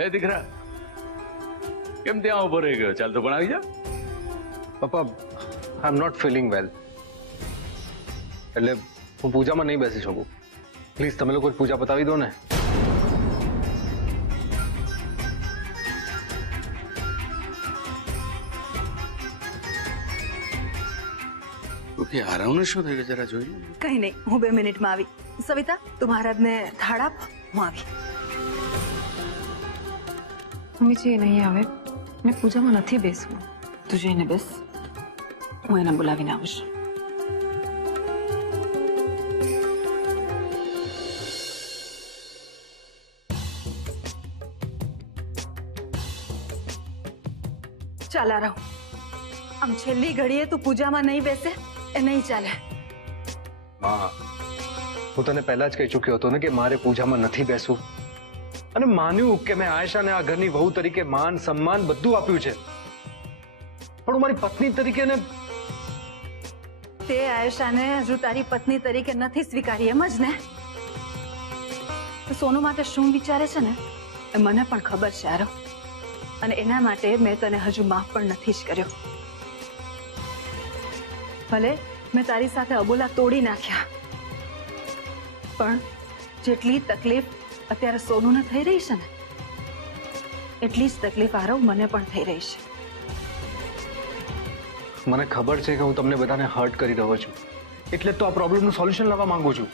એ દીકરા કેમ ત્યાં ઉભો રહી ગયો? ચાલ તો પણ આવી જા. પપ્પા આઈ એમ નોટ ફીલિંગ વેલ, એટલે હું પૂજામાં નહીં બેસી શકું. પ્લીઝ તમે લોકો પૂજા પતાવી દો ને. ઓકે, આરામને શું થઈ ગયું જરા જોઈ લે. કઈ નહીં, હું 2 મિનિટમાં આવી. સવિતા તું મહારાજને થાળ આપ, હું આવી. મમ્મીજી એ નહીં આવે, મેં પૂજામાં નથી બેસવું. તું જઈને બેસ, હું એને બોલાવીને આવીશ. ચાલ આરામ. આમ છેલ્લી ઘડીએ તું પૂજામાં નહીં બેસે એ નહીં ચાલે. હા, હું તને પહેલા જ કહી ચૂક્યો હતો ને કે મારે પૂજામાં નથી બેસવું, અને માન્યું કે મેં આયશાને આ ઘરની વહુ તરીકે માન સન્માન બધું આપ્યું છે, પણ હું મારી પત્ની તરીકે ને તે આયશાને હજુ તારી પત્ની તરીકે નથી સ્વીકારી, એમ જ ને? તો સોનુ માટે શું વિચારે છે ને એ મને પણ ખબર છે આરવ, અને એના માટે મેં તને હજુ માફ પણ નથી જ કર્યો. ભલે મેં તારી સાથે અબોલા તોડી નાખ્યા, પણ જેટલી તકલીફ અત્યારે સોનુને થઈ રહી છે ને એટલી જ તકલીફ આરવ મને પણ થઈ રહી છે. મને ખબર છે કે હું તમને બધાને હર્ટ કરી રહ્યો છું, એટલે તો આ પ્રોબ્લેમનું સોલ્યુશન લાવવા માંગુ છું.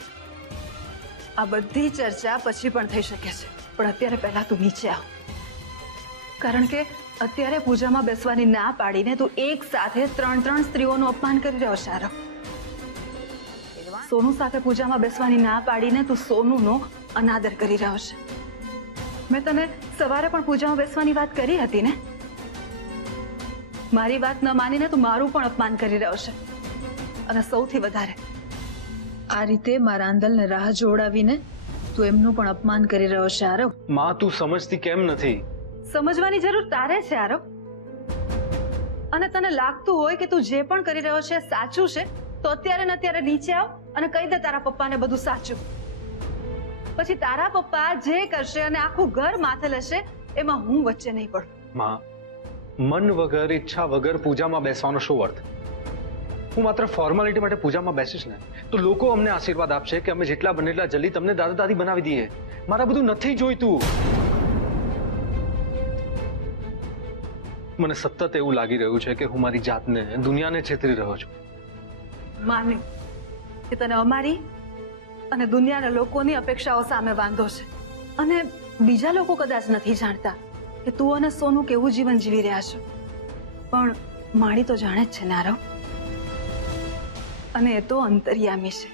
આ બધી ચર્ચા પછી પણ થઈ શકે છે, પણ અત્યારે પહેલા તું નીચે આવ, કારણ કે અત્યારે પૂજામાં બેસવાની ના પાડીને તું એક સાથે 3 સ્ત્રીઓનું અપમાન કરી રહ્યો છે આરવ. સોનુ સાથે પૂજામાં બેસવાની ના પાડીને તું સોનુનો અનાદર કરી રહ્યો છે. મેં તને સવારે પણ પૂજામાં બેસવાની વાત કરી હતી ને? મારી વાત ન માનીને તું મારું પણ અપમાન કરી રહ્યો છે, અને સૌથી વધારે આ રીતે મારા આંદલને રાહ જોડાવીને તું એમનું પણ અપમાન કરી રહ્યો છે આરવ. માં તું સમજતી કેમ નથી? સમજવાની જરૂર તારે છે આરવ, અને તને લાગતું હોય કે તું જે પણ કરી રહ્યો છે સાચું છે તો અત્યારે ને અત્યારે નીચે આવ અને કહી દે તારા પપ્પાને બધું સાચું. પછી તારા પપ્પા જે કરશે અને આખું ઘર માથે લેશે એમાં હું વચ્ચે નહીં પડું. માં, મન વગર ઈચ્છા વગર પૂજામાં બેસવાનો શું અર્થ? હું માત્ર ફોર્માલિટી માટે પૂજામાં બેસીશ ને તો લોકો અમને આશીર્વાદ આપશે કે અમે જેટલા બને એટલા જલ્દી તમને દાદા દાદી બનાવી દઈએ. મારા બધું નથી જોઈતું. મને સતત એવું લાગી રહ્યું છે કે હું મારી જાતને દુનિયાને છેતરી રહ્યો છું. માન્યું કે તને અમારી અને દુનિયાના લોકોની અપેક્ષાઓ સામે વાંધો છે, અને બીજા લોકો કદાચ નથી જાણતા કે તું અને સોનું કેવું જીવન જીવી રહ્યા છો, પણ માળી તો જાણે જ છે ને આરવ, અને એ તો અંતર્યામી છે.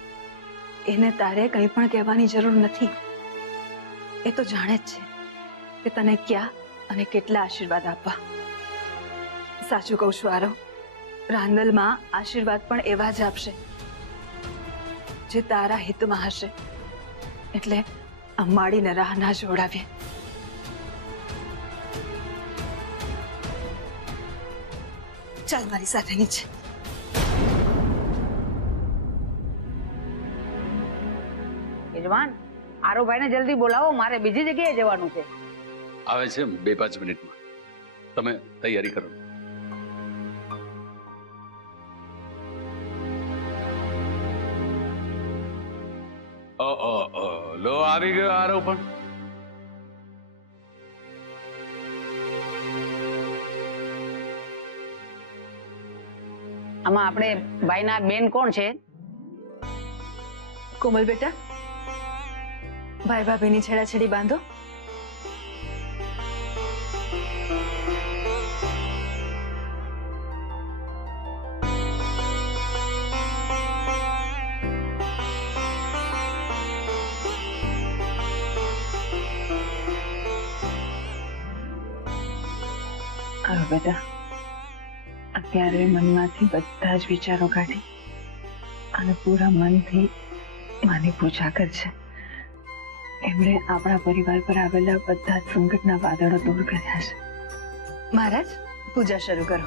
એને તારે કંઈ પણ કહેવાની જરૂર નથી. એ તો જાણે જ છે કે તને ક્યાં અને કેટલા આશીર્વાદ આપવા. સાચું કહું છું આરવ, રાંદલમાં આશીર્વાદ પણ એવા જ આપશે જે તારા હિતમાં હશે, એટલે આ માડીને રાહ ના જોડાવીએ. ચાલ મારી સાથે નીચે. યજમાન, આરોભાઈને જલ્દી બોલાવો, મારે બીજી જગ્યાએ જવાનું છે. આવે છે 2-5 મિનિટમાં. તમે તૈયારી કરો. લો આવી ગયો આરવ પણ. આમાં આપણે ભાઈના બેન કોણ છે? કોમલ બેટા, ભાઈ ભાભીની છેડાછેડી બાંધો. હવે બેટા, અત્યારે મનમાંથી બધા જ વિચારો કાઢી અને પૂરા મનથી માની પૂજા કરશે. એમણે આપણા પરિવાર પર આવેલા બધા જ સંકટના વાદળો દૂર કર્યા છે. મહારાજ, પૂજા શરૂ કરો.